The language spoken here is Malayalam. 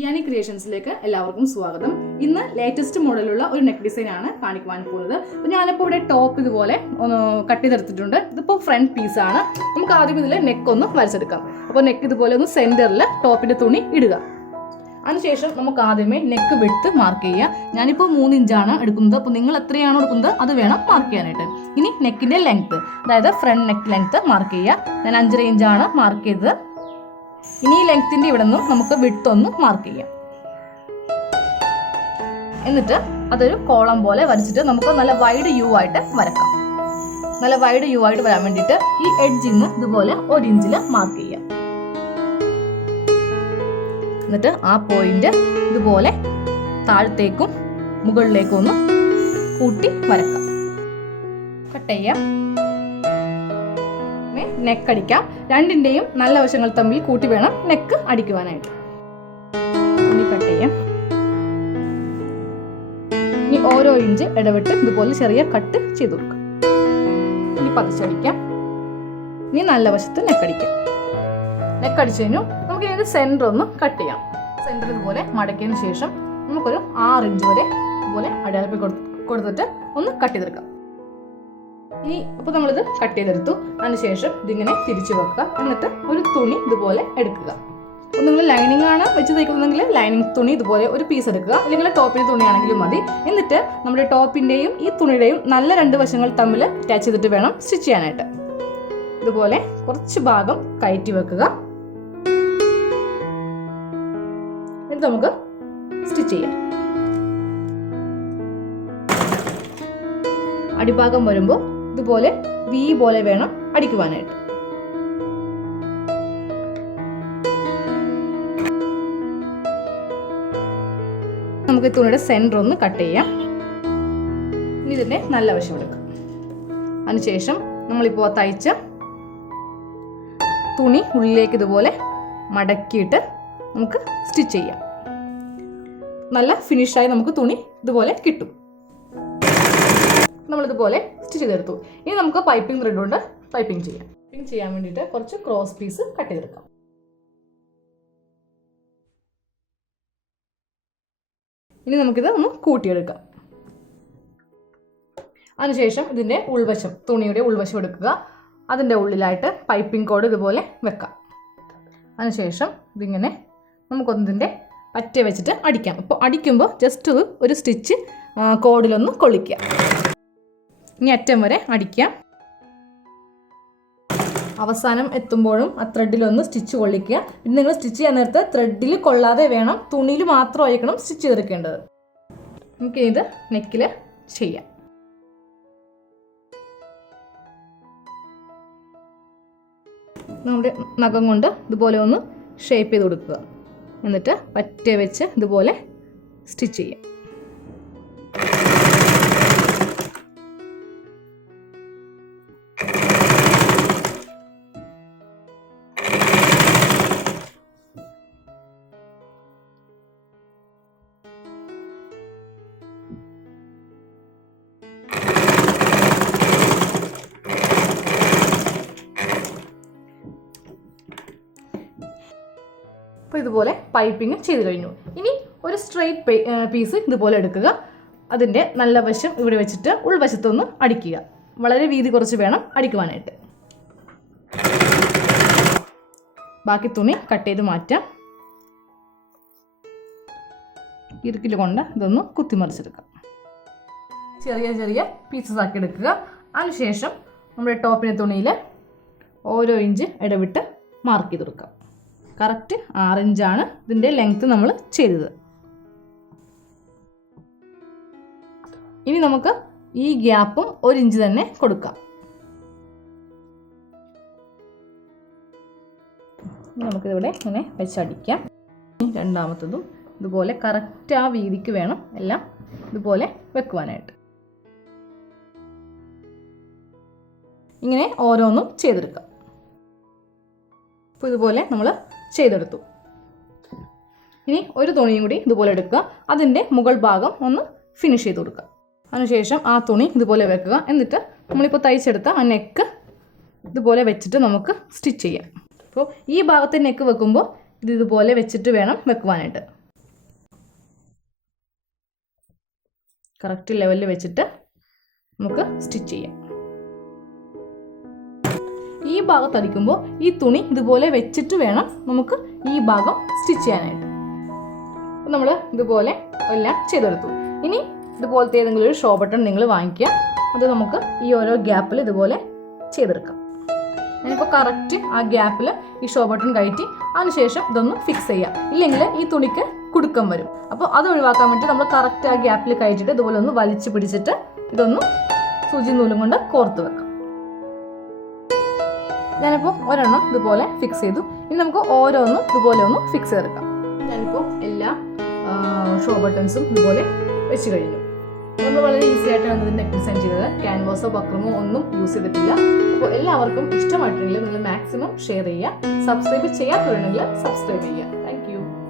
ഇയാനി ക്രിയേഷൻസിലേക്ക് എല്ലാവർക്കും സ്വാഗതം. ഇന്ന് ലേറ്റസ്റ്റ് മോഡലുള്ള ഒരു നെക്ക് ഡിസൈൻ ആണ് കാണിക്കുവാൻ പോകുന്നത്. അപ്പോൾ ഞാനിപ്പോൾ ഇവിടെ ടോപ്പ് ഇതുപോലെ ഒന്ന് കട്ട് ചെയ്തെടുത്തിട്ടുണ്ട്. ഇതിപ്പോൾ ഫ്രണ്ട് പീസാണ്. നമുക്ക് ആദ്യം ഇതിൽ നെക്ക് ഒന്ന് വരച്ചെടുക്കാം. അപ്പോൾ നെക്ക് ഇതുപോലെ ഒന്ന് സെൻറ്ററിൽ ടോപ്പിൻ്റെ തുണി ഇടുക. അതിനുശേഷം നമുക്ക് ആദ്യമേ നെക്ക് വിട്ട് മാർക്ക് ചെയ്യുക. ഞാനിപ്പോൾ 3 ഇഞ്ചാണ് എടുക്കുന്നത്. അപ്പോൾ നിങ്ങൾ എത്രയാണോ എടുക്കുന്നത് അത് വേണം മാർക്ക് ചെയ്യാനായിട്ട്. ഇനി നെക്കിൻ്റെ ലെങ്ത്ത്, അതായത് ഫ്രണ്ട് നെക്ക് ലെങ്ത്ത് മാർക്ക് ചെയ്യുക. ഞാൻ 5.5 ഇഞ്ചാണ് മാർക്ക് ചെയ്തത്. ഇനി ഈ ലെങ്ത്തിന്റെ ഇവിടെ നിന്നും നമുക്ക് വിഡ്ത്ത് ഒന്ന് മാർക്ക് ചെയ്യാം. എന്നിട്ട് അതൊരു കോളം പോലെ വരച്ചിട്ട് നമുക്ക് നല്ല വൈഡ് യു ആയിട്ട് വരക്കാം. നല്ല വൈഡ് യു ആയിട്ട് വരാൻ വേണ്ടിയിട്ട് ഈ എഡ്ജിൽ നിന്ന് ഇതുപോലെ 1 ഇഞ്ചിൽ മാർക്ക് ചെയ്യാം. എന്നിട്ട് ആ പോയിന്റ് ഇതുപോലെ താഴത്തേക്കും മുകളിലേക്കും ഒന്ന് കൂട്ടി വരക്കാം. കട്ട് ചെയ്യാം. നെക്ക് അടിക്കാം. രണ്ടിന്റെയും നല്ല വശങ്ങൾ തമ്മിൽ കൂട്ടി വേണം നെക്ക് അടിക്കുവാനായിട്ട്. ഇനി കട്ട് ചെയ്യാം. ഇനി ഓരോ ഇഞ്ച് ഇടവിട്ട് ഇതുപോലെ ചെറിയ കട്ട് ചെയ്ത് കൊടുക്കാം. ഇനി പതിച്ചടിക്കാം. ഇനി നല്ല വശത്ത് നെക്ക് അടിക്കാം. നെക്ക് അടിച്ചു കഴിഞ്ഞു. നമുക്ക് ഇതിന്റെ സെന്റർ ഒന്ന് കട്ട് ചെയ്യാം. സെന്റർ ഇതുപോലെ മടക്കിയതിന് ശേഷം നമുക്കൊരു 6 ഇഞ്ച് വരെ ഇതുപോലെ അടയാളപ്പി കൊടുത്തിട്ട് ഒന്ന് കട്ട് ചെയ്തെടുക്കാം. ഇനി അപ്പോൾ നമ്മളിത് കട്ട് ചെയ്തെടുത്തു. അതിനുശേഷം ഇതിങ്ങനെ തിരിച്ചു വെക്കുക. എന്നിട്ട് ഒരു തുണി ഇതുപോലെ എടുക്കുക. അപ്പോൾ നിങ്ങൾ ലൈനിങ് ആണ് വെച്ച് തയ്ക്കുന്നതെങ്കിൽ ലൈനിങ് തുണി ഇതുപോലെ ഒരു പീസ് എടുക്കുക. അല്ലെങ്കിൽ ടോപ്പിൻ്റെ തുണിയാണെങ്കിലും മതി. എന്നിട്ട് നമ്മുടെ ടോപ്പിൻ്റെയും ഈ തുണിയുടെയും നല്ല 2 വശങ്ങൾ തമ്മിൽ അറ്റാച്ച് ചെയ്തിട്ട് വേണം സ്റ്റിച്ച് ചെയ്യാനായിട്ട്. ഇതുപോലെ കുറച്ച് ഭാഗം കയറ്റി വെക്കുക. എന്നിട്ട് നമുക്ക് സ്റ്റിച്ച് ചെയ്യാം. അടിഭാഗം വരുമ്പോൾ ഇതുപോലെ വി പോലെ വേണം അടിക്കുവാനായിട്ട്. നമുക്ക് തുണിയുടെ സെന്റർ ഒന്ന് കട്ട് ചെയ്യാം. ഇനി ഇതിന്റെ നല്ല വശം എടുക്കാം. അതിനുശേഷം നമ്മളിപ്പോൾ തയ്ച്ച തുണി ഉള്ളിലേക്ക് ഇതുപോലെ മടക്കിയിട്ട് നമുക്ക് സ്റ്റിച്ച് ചെയ്യാം. നല്ല ഫിനിഷായി നമുക്ക് തുണി ഇതുപോലെ കിട്ടും. നമ്മളിതുപോലെ സ്റ്റിച്ച് ചെയ്തെടുത്തു. ഇനി നമുക്ക് പൈപ്പിംഗ് ത്രെഡ് കൊണ്ട് പൈപ്പിംഗ് ചെയ്യാം. പൈപ്പിംഗ് ചെയ്യാൻ വേണ്ടിയിട്ട് കുറച്ച് ക്രോസ് പീസ് കട്ട് ചെയ്തെടുക്കാം. ഇനി നമുക്കിത് ഒന്ന് കൂട്ടിയെടുക്കാം. അതിനുശേഷം ഇതിൻ്റെ ഉൾവശം, തുണിയുടെ ഉൾവശം എടുക്കുക. അതിൻ്റെ ഉള്ളിലായിട്ട് പൈപ്പിംഗ് കോഡ് ഇതുപോലെ വെക്കാം. അതിനുശേഷം ഇതിങ്ങനെ നമുക്കൊന്നിൻ്റെ പറ്റ വെച്ചിട്ട് അടിക്കാം. അപ്പോൾ അടിക്കുമ്പോൾ ജസ്റ്റ് ഒരു സ്റ്റിച്ച് കോഡിലൊന്ന് കൊള്ളിക്കുക. ഇനി അറ്റം വരെ അടിക്കാം. അവസാനം എത്തുമ്പോഴും ആ ത്രെഡിലൊന്ന് സ്റ്റിച്ച് കൊള്ളിക്കുക. പിന്നെ നിങ്ങൾ സ്റ്റിച്ച് ചെയ്യാൻ നേരത്ത് ത്രെഡിൽ കൊള്ളാതെ വേണം, തുണിയിൽ മാത്രമായിരിക്കണം സ്റ്റിച്ച് ചെയ്തെടുക്കേണ്ടത്. നമുക്ക് ഇത് നെക്കിൽ ചെയ്യാം. നമ്മുടെ നഖം കൊണ്ട് ഇതുപോലെ ഒന്ന് ഷേപ്പ് ചെയ്ത് കൊടുക്കുക. എന്നിട്ട് പറ്റ വെച്ച് ഇതുപോലെ സ്റ്റിച്ച് ചെയ്യാം. അപ്പോൾ ഇതുപോലെ പൈപ്പിംഗ് ചെയ്ത് കഴിഞ്ഞു. ഇനി ഒരു സ്ട്രെയിറ്റ് പീസ് ഇതുപോലെ എടുക്കുക. അതിൻ്റെ നല്ല വശം ഇവിടെ വെച്ചിട്ട് ഉൾവശത്തൊന്ന് അടിക്കുക. വളരെ വീതി കുറച്ച് വേണം അടിക്കുവാനായിട്ട്. ബാക്കി തുണി കട്ട് ചെയ്ത് മാറ്റാം. ഇറുക്കിൽ കൊണ്ട് ഇതൊന്ന് കുത്തിമറിച്ചെടുക്കാം. ചെറിയ ചെറിയ പീസസ് ആക്കി എടുക്കുക. അതിനുശേഷം നമ്മുടെ ടോപ്പിൻ്റെ തുണിയിൽ ഓരോ ഇഞ്ച് ഇടവിട്ട് മാർക്ക് ചെയ്ത് കൊടുക്കാം. കറക്റ്റ് 6 ഇഞ്ചാണ് ഇതിൻ്റെ ലെങ്ത്ത് നമ്മൾ ചെയ്തത്. ഇനി നമുക്ക് ഈ ഗ്യാപ്പും 1 ഇഞ്ച് തന്നെ കൊടുക്കാം. നമുക്കിതിവിടെ ഇങ്ങനെ വെച്ചടിക്കാം. രണ്ടാമത്തതും ഇതുപോലെ കറക്റ്റ് ആ വീതിക്ക് വേണം എല്ലാം ഇതുപോലെ വെക്കുവാനായിട്ട്. ഇങ്ങനെ ഓരോന്നും ചെയ്തെടുക്കാം. അപ്പോൾ ഇതുപോലെ നമ്മൾ ചെയ്തെടുത്തു. ഇനി ഒരു തുണിയും കൂടി ഇതുപോലെ എടുക്കുക. അതിൻ്റെ മുകൾ ഭാഗം ഒന്ന് ഫിനിഷ് ചെയ്ത് കൊടുക്കുക. അതിനുശേഷം ആ തുണി ഇതുപോലെ വെക്കുക. എന്നിട്ട് നമ്മളിപ്പോൾ തയ്ച്ചെടുത്ത ആ നെക്ക് ഇതുപോലെ വെച്ചിട്ട് നമുക്ക് സ്റ്റിച്ച് ചെയ്യാം. അപ്പോൾ ഈ ഭാഗത്തെ നെക്ക് വെക്കുമ്പോൾ ഇതുപോലെ വെച്ചിട്ട് വേണം വെക്കുവാനായിട്ട്. കറക്റ്റ് ലെവലിൽ വെച്ചിട്ട് നമുക്ക് സ്റ്റിച്ച് ചെയ്യാം. ഈ ഭാഗത്ത് അടിക്കുമ്പോൾ ഈ തുണി ഇതുപോലെ വെച്ചിട്ട് വേണം നമുക്ക് ഈ ഭാഗം സ്റ്റിച്ച് ചെയ്യാനായിട്ട്. നമ്മൾ ഇതുപോലെ എല്ലാം ചെയ്തെടുത്തു. ഇനി ഇതുപോലത്തെ ഏതെങ്കിലും ഒരു ഷോ ബട്ടൺ നിങ്ങൾ വാങ്ങിക്കുക. അത് നമുക്ക് ഈ ഓരോ ഗ്യാപ്പിൽ ഇതുപോലെ ചെയ്തെടുക്കാം. ഞാനിപ്പോൾ കറക്റ്റ് ആ ഗ്യാപ്പിൽ ഈ ഷോ ബട്ടൺ കയറ്റി അതിനുശേഷം ഇതൊന്ന് ഫിക്സ് ചെയ്യാം. ഇല്ലെങ്കിൽ ഈ തുണിക്ക് കുടുക്കം വരും. അപ്പോൾ അത് ഒഴിവാക്കാൻ വേണ്ടി നമ്മൾ കറക്റ്റ് ആ ഗ്യാപ്പിൽ കയറ്റിയിട്ട് ഇതുപോലെ ഒന്ന് വലിച്ചു പിടിച്ചിട്ട് ഇതൊന്ന് സൂചി നൂലും കൊണ്ട് കോർത്ത് വെക്കാം. ഞാനിപ്പോൾ ഒരെണ്ണം ഇതുപോലെ ഫിക്സ് ചെയ്തു. ഇനി നമുക്ക് ഓരോന്നും ഇതുപോലെ ഒന്ന് ഫിക്സ് ചെയ്തെടുക്കാം. ഞാനിപ്പോൾ എല്ലാ ഷോ ബട്ടൺസും ഇതുപോലെ വെച്ച് കഴിഞ്ഞു. നമ്മൾ വളരെ ഈസി ആയിട്ടാണ് ഇതിൻ്റെ നെക്ക് ഡിസൈൻ ചെയ്തത്. ക്യാൻവാസോ ബക്രമോ ഒന്നും യൂസ് ചെയ്തിട്ടില്ല. അപ്പോൾ എല്ലാവർക്കും ഇഷ്ടമായിട്ടുണ്ടെങ്കിൽ നിങ്ങൾ മാക്സിമം ഷെയർ ചെയ്യുക. സബ്സ്ക്രൈബ് ചെയ്യാത്തവരുണ്ടെങ്കിൽ സബ്സ്ക്രൈബ് ചെയ്യുക.